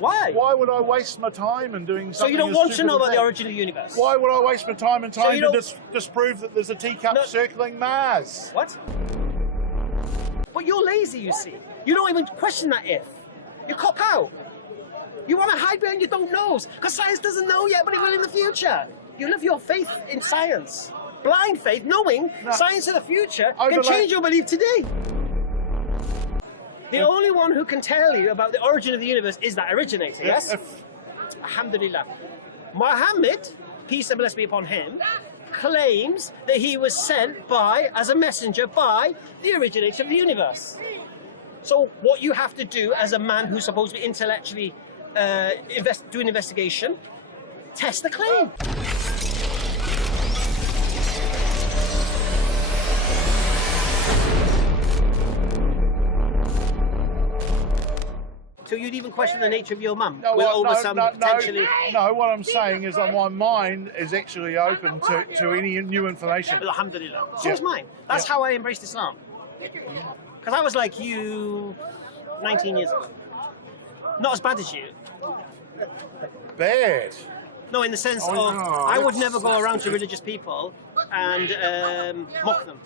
Why? Why would I waste my time in doing something? So you don't want to know about the origin of the universe? Why would I waste my time and trying So to disprove that there's a teacup circling Mars? What? But you're lazy, you see. You don't even question that if. You cop out. You want to hide behind your don't knows, because science doesn't know yet, but it will in the future. You live your faith in science. Blind faith, knowing science in the future can change your belief today. The only one who can tell you about the origin of the universe is that originator, yes? Alhamdulillah. Muhammad, peace and blessing be upon him, claims that he was sent as a messenger by the originator of the universe. So what you have to do as a man who's supposed to be intellectually do an investigation, test the claim. So you'd even question the nature of your mum? No, potentially... no, what I'm saying is that my mind is actually open to any new information. Alhamdulillah. So is mine. That's how I embraced Islam. Because I was like you 19 years ago. Not as bad as you. Bad? No, in the sense of I would never go around to religious people and mock them.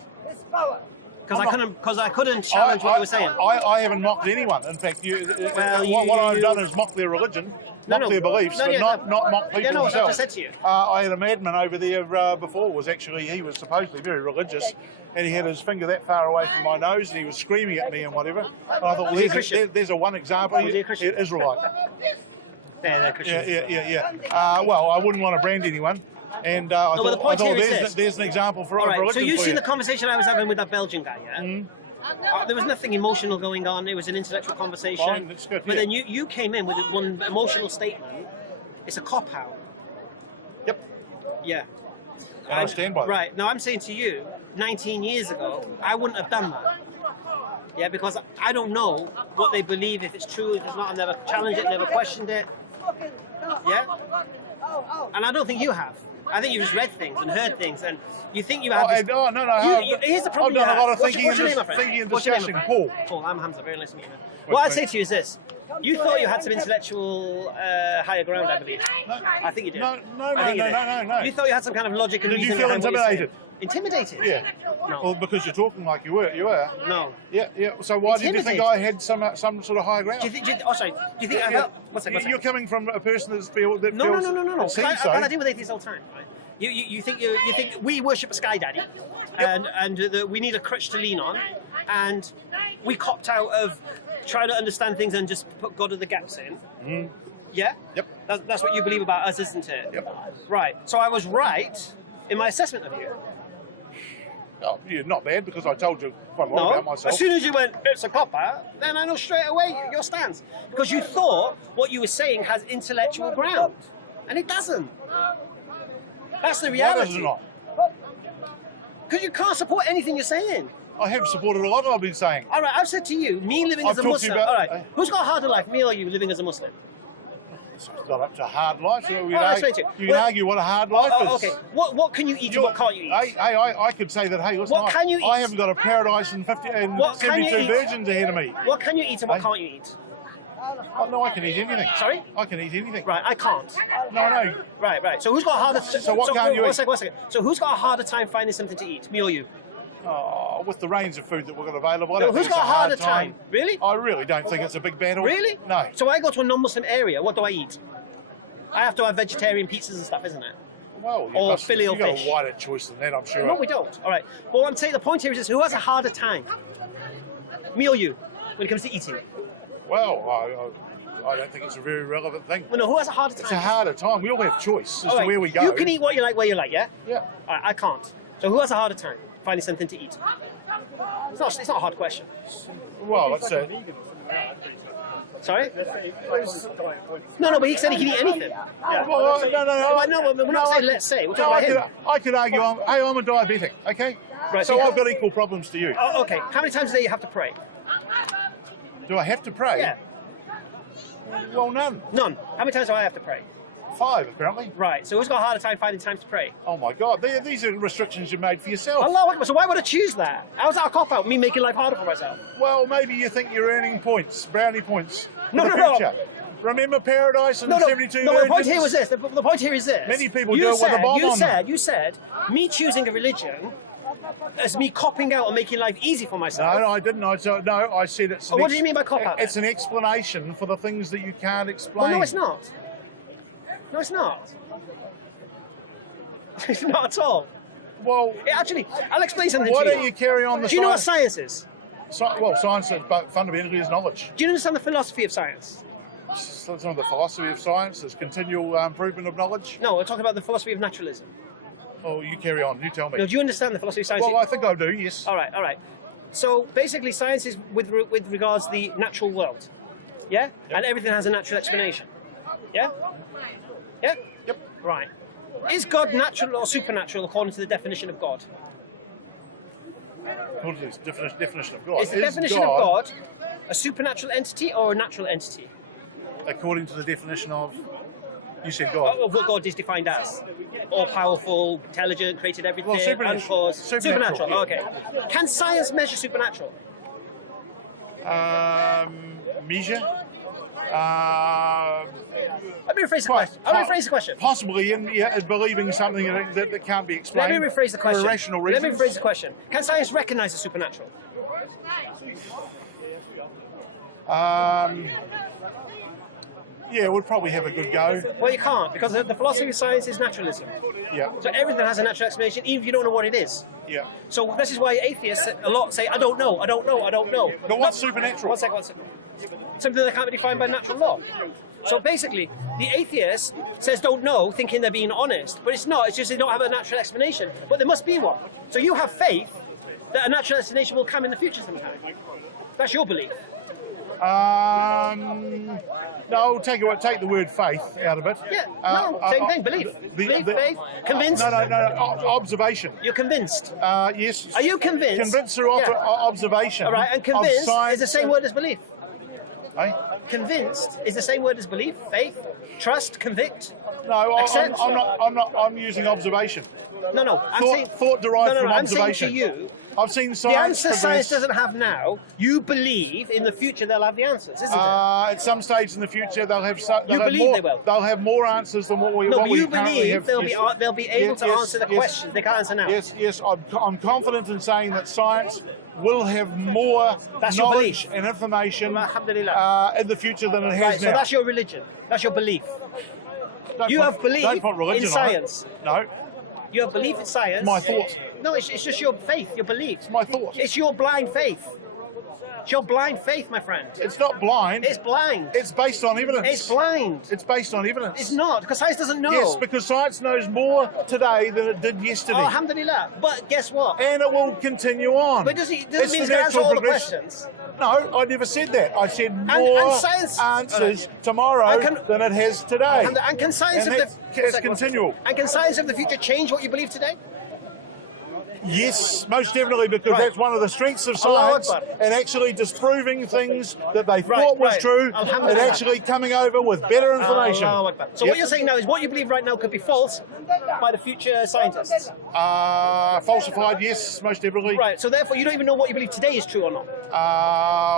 Because I couldn't challenge what you were saying. I haven't mocked anyone. In fact, what I've done is mock their religion, mock their beliefs, but not mock people themselves. That's what I said to you. I had a madman over there before. He was supposedly very religious, and he had his finger that far away from my nose, and he was screaming at me and whatever. And I thought, well, there's a one example. Was he a Christian? Israelite. Yeah, they're Christians. Yeah. Well, I wouldn't want to brand anyone. And I thought there's an example for religion. So you've seen the conversation I was having with that Belgian guy, yeah? There was nothing emotional going on. It was an intellectual conversation. Fine, that's good, but then you came in with one emotional statement. It's a cop-out. Yep. Yeah. I stand by that. Right. Now I'm saying to you, 19 years ago, I wouldn't have done that. Yeah, because I don't know what they believe, if it's true, if it's not. I've never challenged it, never questioned it. Yeah? And I don't think you have. I think you've just read things and heard things, and you think you have. No. Here's the problem. I've done a lot of thinking and discussion. Paul. Paul, I'm Hamza. Very nice to meet you. What I'd say to you is this: you thought you had some intellectual higher ground, I believe. No. I think you did. No. You thought you had some kind of logic and reason. Did you feel intimidated? Intimidated? Yeah. No. Well, because you're talking like you were. No. Yeah. So why did you think I had some sort of high ground? Do you think I felt? What's that? You're coming from a person that feels. No. I deal with atheists all the time. Right? You think we worship a sky daddy, and we need a crutch to lean on, and we copped out of trying to understand things and just put God of the gaps in. Mm. Yeah. Yep. That's what you believe about us, isn't it? Yep. Right. So I was right in my assessment of you. Oh, you're not bad, because I told you quite a lot about myself. As soon as you went, it's a cop-out, then I know straight away your stance. Because you thought what you were saying has intellectual ground. And it doesn't. That's the reality. Why does it not? Because you can't support anything you're saying. I have supported a lot I've been saying. All right, I've said to you, me living as a Muslim. All right, who's got a harder life, me or you living as a Muslim? It's not up to hard life. You can argue what a hard life is. Okay. What can you eat and what can't you eat? I could say that, hey, listen, can you eat? I haven't got a paradise and 72 virgins ahead of me. What can you eat and what can't you eat? Oh, no, I can eat anything. Sorry? I can eat anything. Right, I can't. No. Right. So who's got a harder time? So what can't you eat? One second. So who's got a harder time finding something to eat, me or you? Oh, with the range of food that we've got available, who's got a harder time? Really? I really don't think it's a big battle. Really? No. So I go to a non-Muslim area, what do I eat? I have to have vegetarian pizzas and stuff, isn't it? Well, filet-o-fish. You've got a wider choice than that, I'm sure. No, we don't. All right. Well, I'm saying the point here is this: who has a harder time, me or you, when it comes to eating? Well, I don't think it's a very relevant thing. Well, no, who has a harder time? It's a harder time. We all have choice as to where we go. You can eat what you like, where you like, yeah? Yeah. All right, I can't. So who has a harder time finding something to eat? It's not a hard question. Well, let's say. Sorry? No, but he said he can eat anything. Yeah. Well, no, we're not saying let's say. We're talking about him. I could argue, I'm a diabetic, okay? Right, so I've got equal problems to you. Oh, okay. How many times a day do you have to pray? Do I have to pray? Yeah. Well, none. None. How many times do I have to pray? 5, apparently. Right, so who's got a harder time finding time to pray? Oh my God, these are restrictions you made for yourself. Allah Akbar, so why would I choose that? How's that a cop-out, me making life harder for myself? Well, maybe you think you're earning points, brownie points, No. Remember Paradise and No, the no, 72 no. The point Virgins? here was this. The point here is this. Many people do it with a bomb on them. You said me choosing a religion as me copping out and making life easy for myself. No, I didn't. I said it's. What do you mean by cop out? It's an explanation for the things that you can't explain. Well, no, it's not. No, it's not. It's not at all. Well, Actually, I'll explain something why to you. don't you carry on the Do you know what science is? Well, science is, but fundamentally is knowledge. Do you understand the philosophy of science? Some of the philosophy of science is continual improvement of knowledge. No, we're talking about the philosophy of naturalism. Oh, you carry on. You tell me. No, do you understand the philosophy of science? Well, I think I do. Yes. All right, all right. So basically, science is with regards to the natural world, yeah, and everything has a natural explanation, yeah, yeah, Yep. right. Is God natural or supernatural according to the definition of God? According to the definition of God. Is the definition of God a supernatural entity or a natural entity? According to the definition of, you said God. Of what God is defined as? All powerful, intelligent, created everything, Well, supernatural. uncaused. Supernatural, yeah. Okay. Can science measure supernatural? Measure. Let me rephrase the question. Possibly in believing something that can't be explained. Let me rephrase the question. For irrational Let reasons. me rephrase the question. Can science recognize the supernatural? Yeah, we'd probably have a good go. Well, you can't, because the philosophy of science is naturalism. Yeah. So everything has a natural explanation, even if you don't know what it is. Yeah. So this is why atheists a lot say, I don't know, I don't know, I don't know. But what's supernatural? One second. Something that can't be defined by natural law. So basically, the atheist says don't know, thinking they're being honest, but it's not. It's just they don't have a natural explanation. But there must be one. So you have faith that a natural explanation will come in the future sometime. That's your belief. No, take the word faith out of it. Yeah, no, same thing. Belief, faith, convinced. No. Observation. You're convinced. Yes. Are you convinced? Convinced through observation. All right, and convinced is the same word as belief. Eh? Convinced is the same word as belief, faith, trust, convict. No, accept. I'm using observation. No. Thought derived from I'm saying observation. to you, I've seen the science answer science progress. doesn't have now, you believe in the future they'll have the answers, isn't it? At some stage in the future, they'll have believe more. they will. They'll have more answers than what we. No, what but we you currently believe have. they'll be able to answer the questions they can't answer now. Yes. I'm confident in saying that science will have more That's your knowledge belief. and information Alhamdulillah. in the future than it has Right, so now. that's your religion. That's your belief. Don't You put- have belief don't put religion in on science. it. No, You have belief in science. my thought. No, it's just your faith, your belief. It's my thought. It's your blind faith. It's your blind faith, my friend. It's not blind. It's blind. It's based on evidence. It's blind. It's based on evidence. It's not, because science doesn't know. Yes, because science knows more today than it did yesterday. Oh, alhamdulillah. But guess what? And it will continue on. But doesn't mean the it's going to answer natural all the progression. questions. No, I never said that. I said more science- answers tomorrow than it has today. And can science And of that's continual. And can science of the future change what you believe today? Yes, most definitely, because Right. that's one of the strengths of Allahu science, Akbar. and actually disproving things that they Right, thought was right. true, and Alhamdulillah. actually coming over with better information. Allahu Akbar. So Yep. what you're saying now is what you believe right now could be false by the future scientists. Falsified, yes, most definitely. Right, so therefore you don't even know what you believe today is true or not.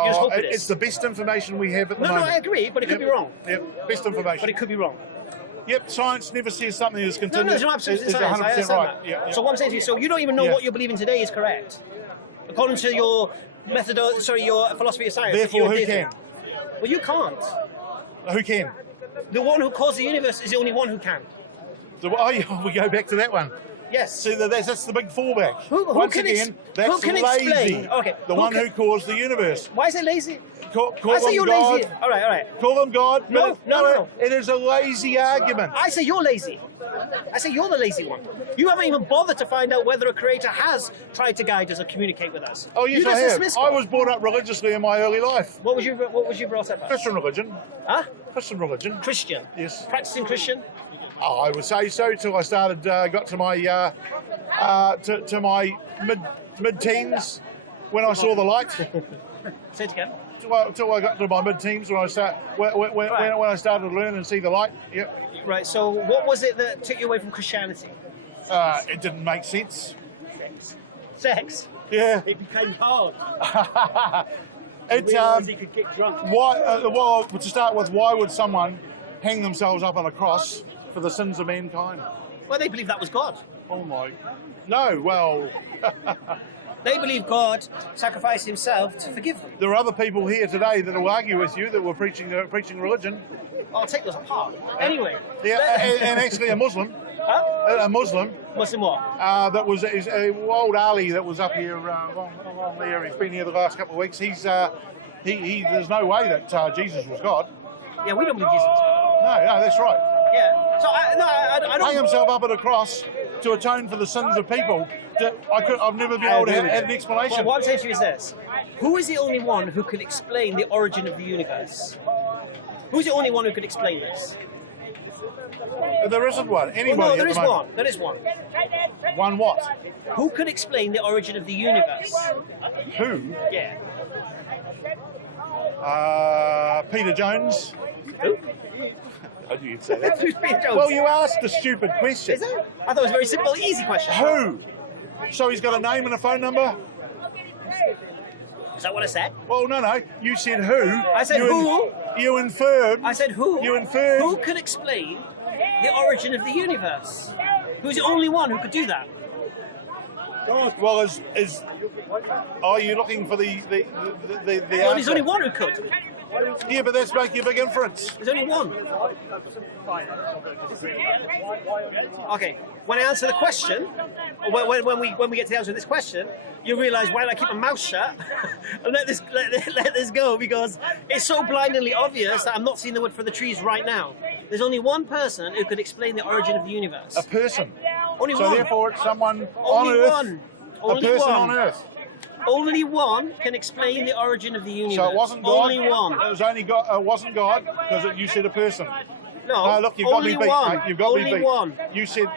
You just hope it is. It's the best information we have at the No, moment. I agree, but it could be wrong. Yep, best information. But it could be wrong. Yep, science never says something is No, continued. no, it's not absolute is science. I 100% understand right. that. Yeah. So what I'm saying to you, so you don't even know Yeah. what you're believing today is correct, according to your your philosophy of science. that Therefore, you're who living. can? Well, you can't. Who can? The one who caused the universe is the only one who can. So, yeah, we go back to that one. Yes. See, that's the big fallback. Who Once can again, that's who can lazy. explain? Okay. The who one can- who caused the universe. Why is it lazy? Call I say them you're God. lazy. All right, all right. Call them God. No, but no. It is a lazy argument. I say you're lazy. I say you're the lazy one. You haven't even bothered to find out whether a creator has tried to guide us or communicate with us. Oh yes, you I just have. dismiss I God. was brought up religiously in my early life. What was you brought up as? Christian religion. Huh? Christian religion. Christian. Yes. Practicing Christian. Oh, I would say so till I started, got to my to my mid-teens when I saw the light. Say it again. Till I got to my mid-teens when I started to learn and see the light. Yep. Right. So, what was it that took you away from Christianity? It didn't make sense. Sex. Yeah. It became hard. It's Realised he could get drunk. why? Well, to start with, why would someone hang themselves up on a cross for the sins of mankind? Well, they believe that was God. Oh my! No, well, They believe God sacrificed himself to forgive them. there are other people here today that will argue with you that were preaching religion. I'll take those apart. Anyway. Yeah, and actually a Muslim. Huh? A Muslim. Muslim what? That was old Ali that was up here along there. He's been here the last couple of weeks. He's there's no way that Jesus was God. Yeah, we don't believe Jesus is God. No, that's right. Yeah. So I don't. Hang himself up at a cross to atone for the sins of people. I've never been able to have an explanation. Well, what I'm saying to you is this: who is the only one who can explain the origin of the universe? Who's the only one who could explain this? There isn't one. Anybody? Well, no, at there the is moment. one. There is one. One what? Who could explain the origin of the universe? Who? Yeah. Peter Jones. Who? I knew you'd say that. Who's Peter Jones? Well, you asked a stupid question. Is it? I thought it was a very simple, easy question. Who? So he's got a name and a phone number? Is that what I said? Well, no. You said who. I said who. You inferred. I said who. You inferred. Who could explain the origin of the universe? Who's the only one who could do that? Well, are you looking for the Well, answer? there's only one who could. Yeah, but that's making a big inference. There's only one. Okay. When I answer the question, or when we get to the answer to this question, you realise why don't I keep my mouth shut and let this go, because it's so blindingly obvious that I'm not seeing the wood for the trees right now. There's only one person who could explain the origin of the universe. A person. Only So one. therefore, it's someone Only on Earth. one. A Only person one. on Earth. Only one can explain the origin of the universe. So it wasn't God. Only one. It was only God. It wasn't God because you said a person. No, Look, you've got only me beat. one. Mate. You've got Only me beat. one. You said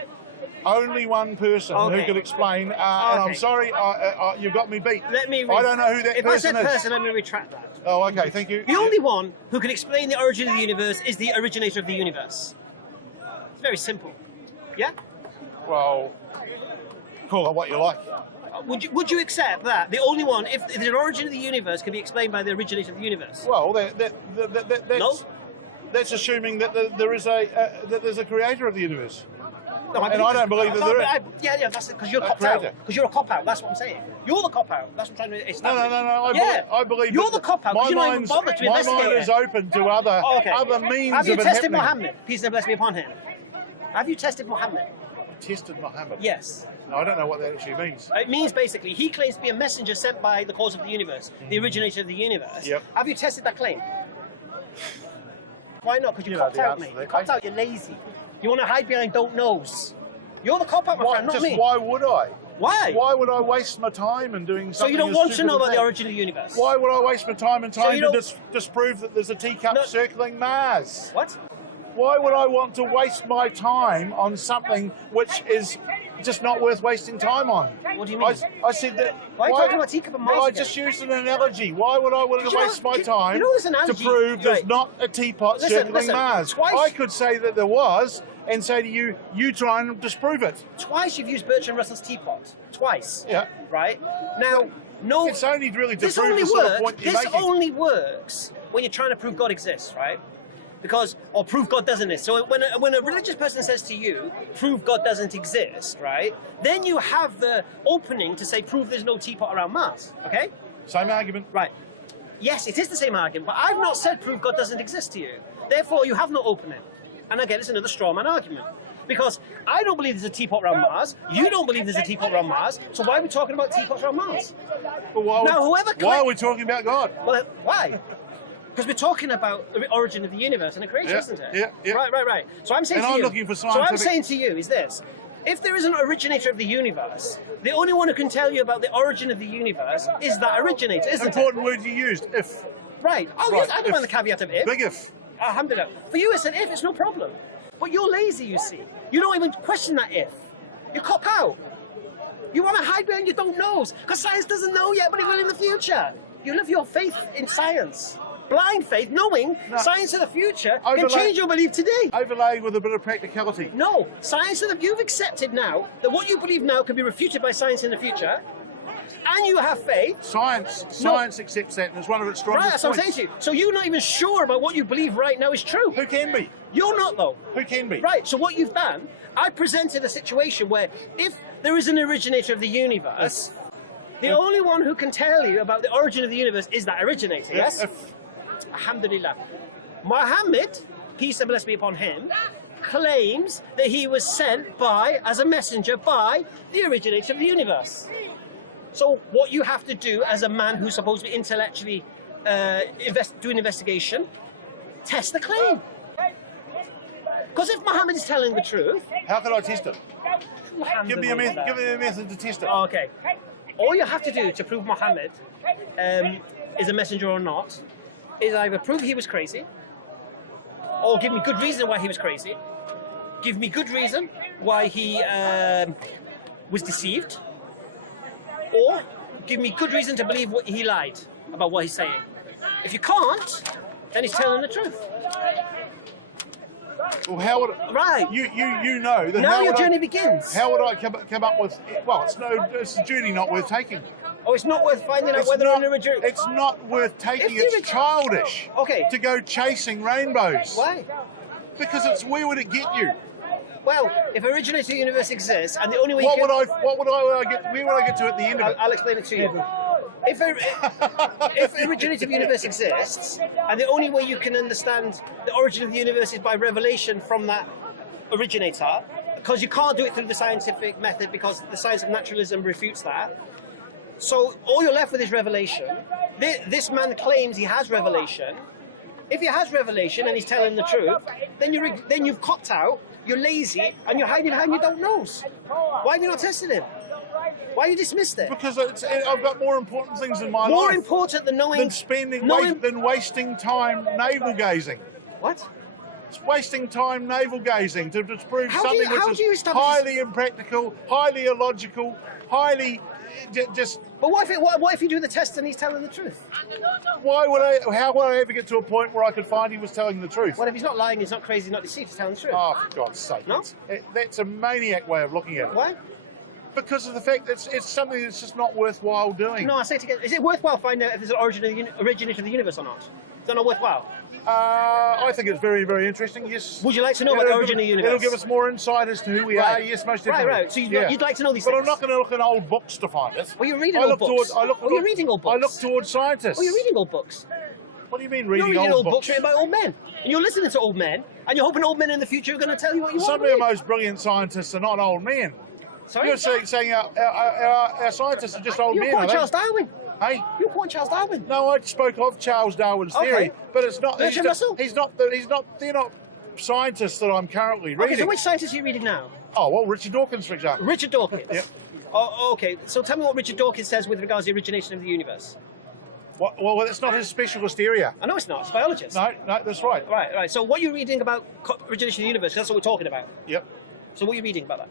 only one person who Okay. could explain. And I'm Okay. sorry, you've got me beat. Let me. I don't know who that if person I said is. person, let me retract that. Oh, okay. Thank you. The only one who can explain the origin of the universe is the originator of the universe. It's very simple. Yeah? Well, call it what you like. Would you accept that the only one, if the origin of the universe can be explained by the originator of the universe? Well, No? that's assuming that there's a creator of the universe. No, And I don't believe that there is. Yeah, that's because you're a A cop out. creator. Because you're a cop out. That's what I'm saying. You're the cop out. That's what I'm trying to establish. No. I believe You're that the cop out. My You're not even mind's- bothered to my investigate mind it. is open to other Oh, okay. other means Have you of it tested happening. Muhammad? Peace and blessing be upon him. Have you tested Muhammad? Tested Muhammad. Yes. No, I don't know what that actually means. It means basically he claims to be a messenger sent by the cause of the universe, the originator of the universe. Yep. Have you tested that claim? Why not? Because you You know copped the out, answer mate. to that, You copped mate. out. You're lazy. You want to hide behind don't knows. You're the cop out, my friend, not Just me. why would I? Why? Why would I waste my time in doing So something? you don't as want to stupid know as about the that? origin of the universe? Why would I waste my time and So time you to don't- disprove that there's a teacup No. circling Mars? What? Why would I want to waste my time on something which is just not worth wasting time on? What do you mean? I said that. Why are you talking about teacup and Mars Well, I again? just used an analogy. Why would I want to You know- waste my you time know this to analogy- prove there's right. not a teapot circling Listen, Mars? twice- I could say that there was and say to you, you try and disprove it. Twice you've used Bertrand Russell's teapot. Twice. Yeah. Right? Now, no. It's only really to This prove only the sort of works. point you're This making. only works when you're trying to prove God exists, right? Because or prove God doesn't exist. So when a religious person says to you, "Prove God doesn't exist," right? Then you have the opening to say, "Prove there's no teapot around Mars." Okay? Same argument. Right. Yes, it is the same argument, but I've not said prove God doesn't exist to you. Therefore, you have no opening. And again, it's another straw man argument. Because I don't believe there's a teapot around Mars. You don't believe there's a teapot around Mars. So why are we talking about teapots around Mars? But why Now, why are we talking about God? Well, why? Because we're talking about the origin of the universe and the creation, Yeah, isn't it? yeah. Right. So I'm saying And to I'm you. looking for So I'm scientific- saying to you is this: if there is an originator of the universe, the only one who can tell you about the origin of the universe is that originator, isn't it? Important word you used. If. Right. Oh, Right, yes, I don't mind the caveat of if. Big if. Alhamdulillah. For you, it's an if, it's no problem. But you're lazy, you see. You don't even question that if. You cop out. You want to hide behind your don't knows. Because science doesn't know yet, but it will in the future. You live your faith in science. Blind faith, knowing science of the future can Overlay- change your belief today. Overlaid with a bit of practicality. No, science of the you've accepted now that what you believe now can be refuted by science in the future. and you have faith. Science accepts that, and it's one of its strongest Right, that's what I'm points. saying to you. So you're not even sure about what you believe right now is true. Who can be? You're not, though. Who can be? Right, so what you've done, I presented a situation where if there is an originator of the universe, the only one who can tell you about the origin of the universe is that originator, yes? Alhamdulillah. Muhammad, peace and blessings be upon him, claims that he was sent by, as a messenger, by the originator of the universe. So what you have to do as a man who's supposed to be intellectually doing investigation, test the claim. Because if Muhammad is telling the truth... How can I test it? Give me a method to test it. Okay. All you have to do to prove Muhammad is a messenger or not is either prove he was crazy, or give me good reason why he was crazy, give me good reason why he was deceived, or give me good reason to believe he lied about what he's saying. If you can't, then he's telling the truth. Well, how would Right. you know that? Now your journey begins. How would I come up with? Well, it's a journey not worth taking. Oh, it's not worth finding out whether an originator. It's not worth taking. If It's childish. Okay. To go chasing rainbows. Why? Because where would it get you? Well, if originator of the universe exists, and the only way Where would I get to at the end of it? I'll explain it to you. If originator of the universe exists, and the only way you can understand the origin of the universe is by revelation from that originator, because you can't do it through the scientific method because the science of naturalism refutes that. So all you're left with is revelation. This man claims he has revelation. If he has revelation and he's telling the truth, then you've copped out, you're lazy, and you're hiding behind your don't knows. Why have you not tested him? Why you dismissed it? Because I've got more important things in my life. More important than knowing... Than wasting time navel gazing. What? It's wasting time navel gazing to prove something which is highly impractical, highly illogical, highly just... But what if you do the test and he's telling the truth? How would I ever get to a point where I could find he was telling the truth? What if he's not lying, he's not crazy, he's not deceived, he's telling the truth? Oh, for God's sake. No? That's a maniac way of looking at it. Why? Because of the fact that it's something that's just not worthwhile doing. No, I say together. Is it worthwhile finding out if there's an originator of the universe or not? Is that not worthwhile? I think it's very, very interesting, yes. Would you like to know about the origin of the universe? It'll give us more insight as to who we are, yes, most definitely. Right. So you'd like to know these things? But I'm not going to look in old books to find it. Well, you're reading old books. You're reading old books. I look towards scientists. Well, you're reading old books. What do you mean You're reading old books? Written by old men. And you're listening to old men, and you're hoping old men in the future are going to tell you what you want Some to of read. the most brilliant scientists are not old men. Sorry? You're saying our scientists are just old men, You're quoting Charles Darwin. Hey? You're quoting Charles Darwin. No, I spoke of Charles Darwin's theory, but it's not. Bertrand Russell? They're not scientists that I'm currently reading. Okay, so which scientist are you reading now? Oh, well, Richard Dawkins, for example. Richard Dawkins. Yep. Oh, okay. So tell me what Richard Dawkins says with regards to the origination of the universe. Well, it's not his specialist area. I know it's not. It's a biologist. No, that's right. Right. So what are you reading about origination of the universe? That's what we're talking about. Yep. So what are you reading about that?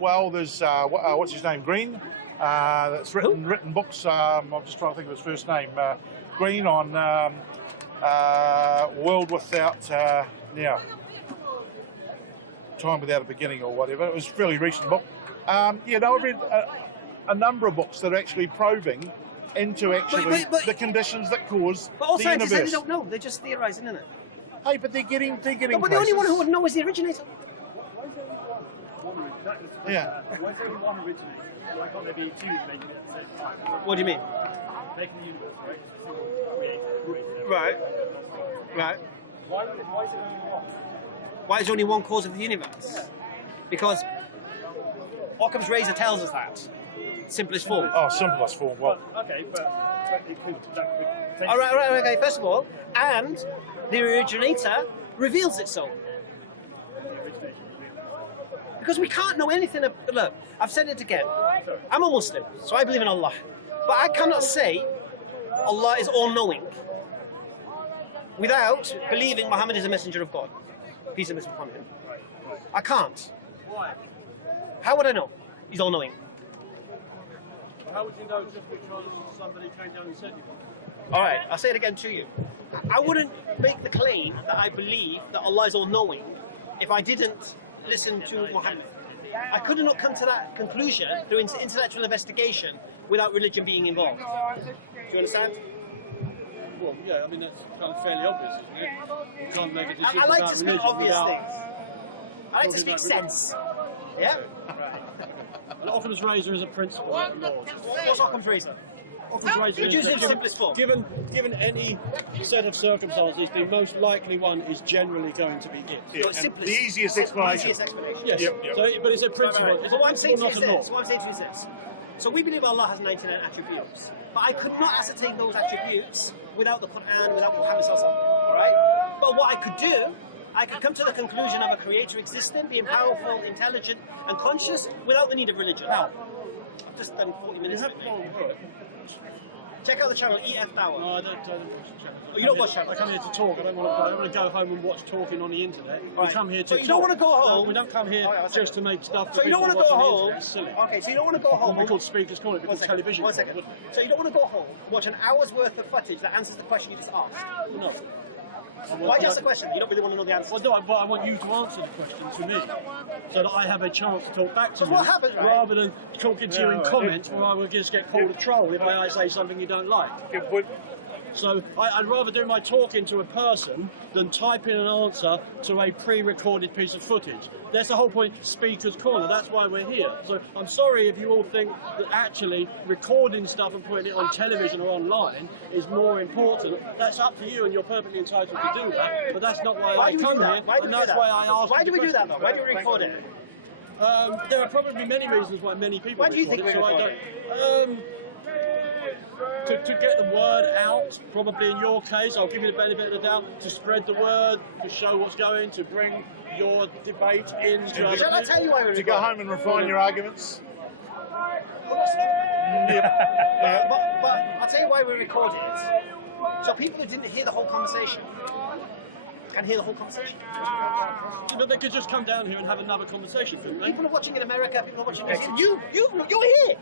Well, there's what's his name, Green. That's written books. I'm just trying to think of his first name. Green on World Without Time Without a Beginning or whatever. It was a fairly recent book. I've read a number of books that are actually probing into the conditions that cause but all the scientists universe. say they don't know. They're just theorising, isn't it? Hey, but they're getting But the only one who would know is the originator. Yeah. Why is there only one originator? Why can't there be two making it at the same time? What do you mean? Making the universe, right? Single creator. Right. Why is it only one? Why is there only one cause of the universe? Because Occam's razor tells us that. Simplest form. Oh, simplest form. Well, Okay, but it could. All right. Okay. First of all, and the originator reveals it so. Because we can't know anything. Look, I've said it again. I'm a Muslim, so I believe in Allah. But I cannot say Allah is all-knowing without believing Muhammad is a messenger of God. Peace and blessings upon him. I can't. Why? How would I know? He's all-knowing. How would you know just because somebody came down and said you? All right, I'll say it again to you. I wouldn't make the claim that I believe that Allah is all-knowing if I didn't listen to Muhammad. I could not come to that conclusion through intellectual investigation without religion being involved. Do you understand? Well, yeah, I mean, that's kind of fairly obvious, isn't it? You can't make a decision I like about to speak religion obvious without... things. I like to speak sense. Yeah? And Occam's razor is a principle, not a law. What's Occam's razor? Occam's razor Use is it in that simplest form. given any set of circumstances, the most likely one is generally going to be it. Yeah, it's and simplest. the easiest explanation. Easiest explanation. Yes, Yep, yep. So, but it's a principle. It's a What I'm saying to principle, you not is a law. this. What I'm saying to you is this. So we believe Allah has 99 attributes, but I could not ascertain those attributes without the Quran, without Muhammad sallallahu alaihi wasallam. All right. But what I could do, I could come to the conclusion of a creator existing, being powerful, intelligent, and conscious without the need of religion. Now, I've just done 40 minutes. of it. Check out the channel EF Tower. No, I don't watch the channel. Oh, you don't watch channels? I come here to talk. I don't want to go home and watch talking on the internet. Right. We come here to So you talk. don't want to go home? No, we don't come here Oh, yeah, just to make stuff. So you don't want to go home? It's silly. Okay, so you don't want to go home. We call speakers call it because television. 1 second. So you don't want to go home, watch an hour's worth of footage that answers the question you just asked. No. Why just a question? You don't really want to know the answer. Well, no, but I want you to answer the question to me, so that I have a chance to talk back to you, what happens, right? rather than talking to you in comments where I will just get called a troll if I say something you don't like. Good point. So I'd rather do my talking to a person than type in an answer to a pre-recorded piece of footage. That's the whole point, Speaker's Corner. That's why we're here. So I'm sorry if you all think that actually recording stuff and putting it on television or online is more important. That's up to you, and you're perfectly entitled to do that. But that's not why I do we come do that? here, Why do and we do that's that? why I ask. Why do we do that though? Why do we record it? There are probably many reasons why many people. Why do you think record we it, record I don't. To get the word out, probably in your case, I'll give you the benefit of the doubt, to spread the word, to show what's going, to bring your debate into... Shall I tell you why we record To go home and refine your arguments. But I'll tell you why we record it. So people who didn't hear the whole conversation can hear the whole conversation. But they could just come down here and have another conversation, couldn't they? People are watching in America, people are watching in New Zealand. You're here.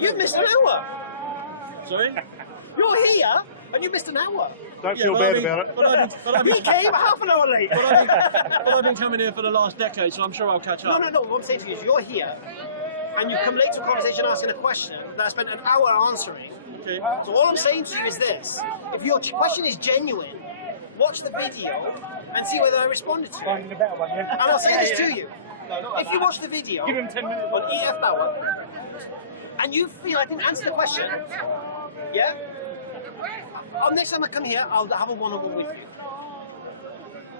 You've missed an hour. Sorry? You're here and you missed an hour. Don't Yeah, feel but bad I mean- about it. But I've been, He came half an hour late. but I've been coming here for the last decade, so I'm sure I'll catch up. No. What I'm saying to you is you're here and you come late to a conversation asking a question that I spent an hour answering. Okay. So all I'm saying to you is this. If your question is genuine, watch the video and see whether I responded to it. Finding a better one, yeah? And I'll say this to you. If you watch the video Give him 10 minutes. on EF Tower and you feel I didn't answer the question, yeah? Next time I come here, I'll have a one-on-one with you.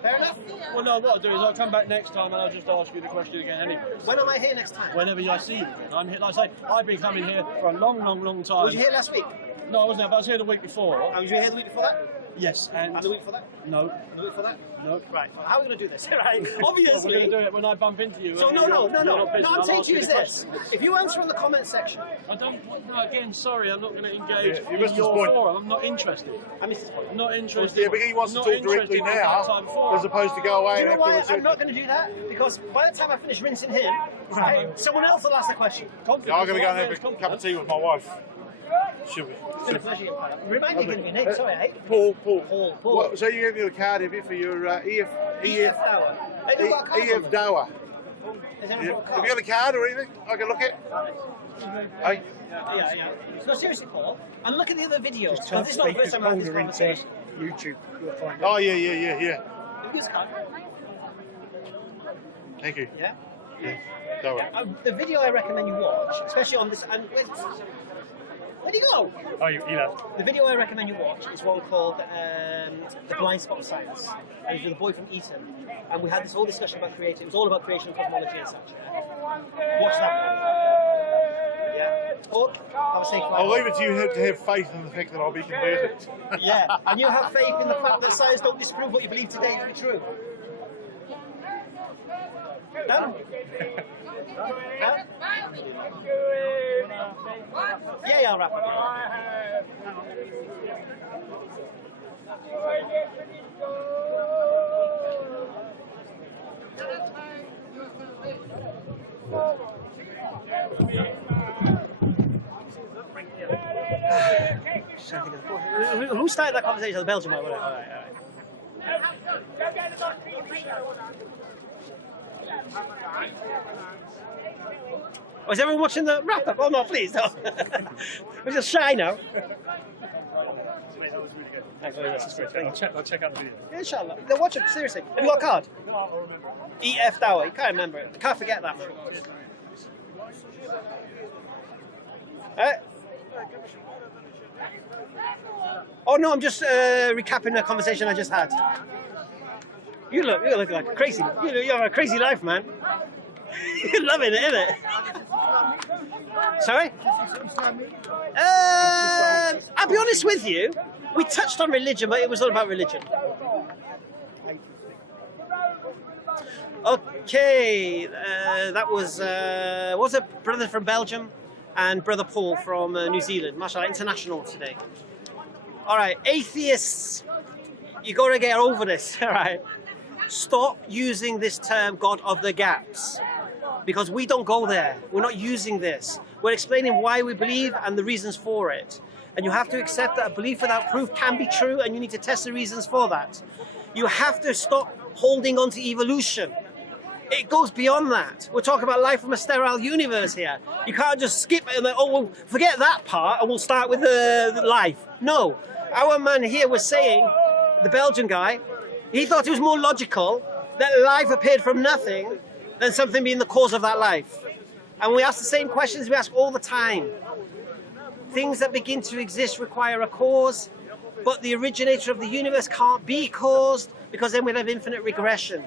Fair enough? Well, no, what I'll do is I'll come back next time and I'll just ask you the question again anyway. When am I here next time? Whenever I see you again. I'm here, like I say, I've been coming here for a long time. Was you here last week? No, I wasn't there, but I was here the week before. And was you here the week before that? Yes, and... And the week before that? No, And the week before that? no. Right. How are we going to do this? Right. Well, Obviously. we're going to do it when I bump into you. So and no. you're not busy. I'm I'll saying ask to you is the this. question. If you answer in the comment section, I don't... No, again, sorry, I'm not going to engage Yeah, you in missed his your point. forum. I'm not interested. I missed this point. I'm not interested. Yeah, but he wants to Not talk interested directly in that time now, before. as opposed to go away Do you and know have to why research. I'm not going to do that? Because by the time I finish rinsing him, right, someone else will ask the question. Yeah, I'm going to go and have a cup of tea with my wife. Should we? It's been a pleasure. Remind me again of your name. Sorry, I hate Paul. Paul. What, so you have your card, have you, for your EF Tower. Have you got a card EF on them? Dower? Is Yeah. anyone got a Have you got a card or anything I can look at? Hey? Yeah. No, seriously, Paul. And look at the other videos. Just This is not the first time I've had this Corner into conversation. YouTube. You'll find it. Oh, yeah. Have you got a card? Thank you. Yeah. Dower. The video I recommend you watch, especially on this. And where'd you go? Oh, you left. The video I recommend you watch is one called The Blind Spot of Science. And it's with a boy from Eton. And we had this whole discussion about creativity. It was all about creation and cosmology and such. Yeah? Watch that one. Yeah. Or have a safe I'll life. leave it to you to have faith in the fact that I'll be converted. Yeah. And you have faith in the fact that science don't disprove what you believe today to be true. Done? Huh? Yeah, I'll wrap up. Who started that conversation? The Belgian one, whatever. All right. Oh, is everyone watching the wrap-up? Oh, no, please, no. We're just shy now. Thanks very much. I'll check out the video. Yeah, inshallah. They'll watch it, seriously. Have you got a card? EF Dawah. You can't remember it. Can't forget that. Oh no, I'm just recapping the conversation I just had. You look like crazy. You have a crazy life, man. You're loving it, innit? Sorry? I'll be honest with you. We touched on religion, but it was all about religion. Okay, that was a brother from Belgium and brother Paul from New Zealand. MashaAllah, international today. All right, atheists, you got to get over this. All right, stop using this term "God of the gaps," because we don't go there. We're not using this. We're explaining why we believe and the reasons for it. And you have to accept that a belief without proof can be true, and you need to test the reasons for that. You have to stop holding on to evolution. It goes beyond that. We're talking about life from a sterile universe here. You can't just skip it and then, oh, well, forget that part and we'll start with the life. No. Our man here was saying, the Belgian guy, he thought it was more logical that life appeared from nothing than something being the cause of that life. And we ask the same questions we ask all the time. Things that begin to exist require a cause, but the originator of the universe can't be caused because then we'll have infinite regression.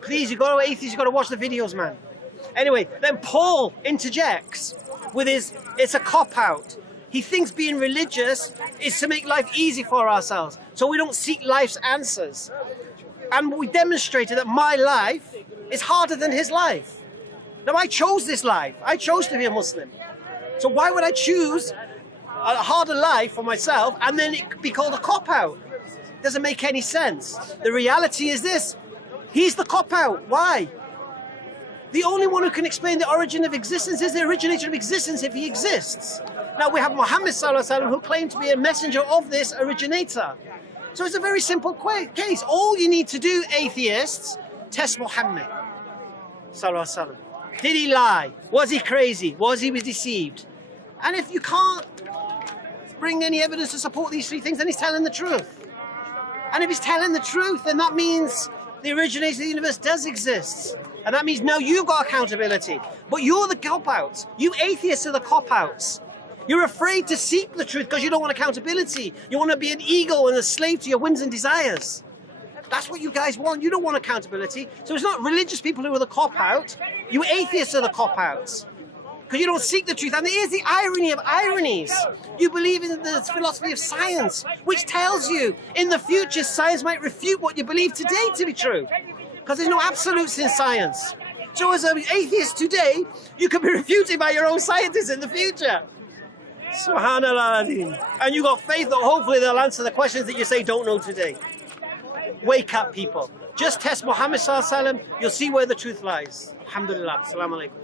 Please, atheists, you got to watch the videos, man. Anyway, then Paul interjects with his, it's a cop-out. He thinks being religious is to make life easy for ourselves, so we don't seek life's answers. And we demonstrated that my life is harder than his life. Now, I chose this life. I chose to be a Muslim. So why would I choose a harder life for myself and then it be called a cop-out? Doesn't make any sense. The reality is this. He's the cop-out. Why? The only one who can explain the origin of existence is the originator of existence if he exists. Now we have Muhammad Sallallahu Alaihi Wasallam who claimed to be a messenger of this originator. So it's a very simple case. All you need to do, atheists, test Muhammad Sallallahu Alaihi Wasallam. Did he lie? Was he crazy? Was he deceived? And if you can't bring any evidence to support these three things, then he's telling the truth. And if he's telling the truth, then that means the originator of the universe does exist. And that means now you've got accountability. But you're the cop-outs. You atheists are the cop-outs. You're afraid to seek the truth because you don't want accountability. You want to be an ego and a slave to your whims and desires. That's what you guys want. You don't want accountability. So it's not religious people who are the cop-out. You atheists are the cop-outs. Because you don't seek the truth. And here's the irony of ironies. You believe in the philosophy of science, which tells you in the future science might refute what you believe today to be true. Because there's no absolutes in science. So as an atheist today, you can be refuted by your own scientists in the future. Subhanallah. And you got faith that hopefully they'll answer the questions that you say don't know today. Wake up, people. Just test Muhammad Sallallahu Alaihi Wasallam. You'll see where the truth lies. Alhamdulillah. Assalamu alaikum.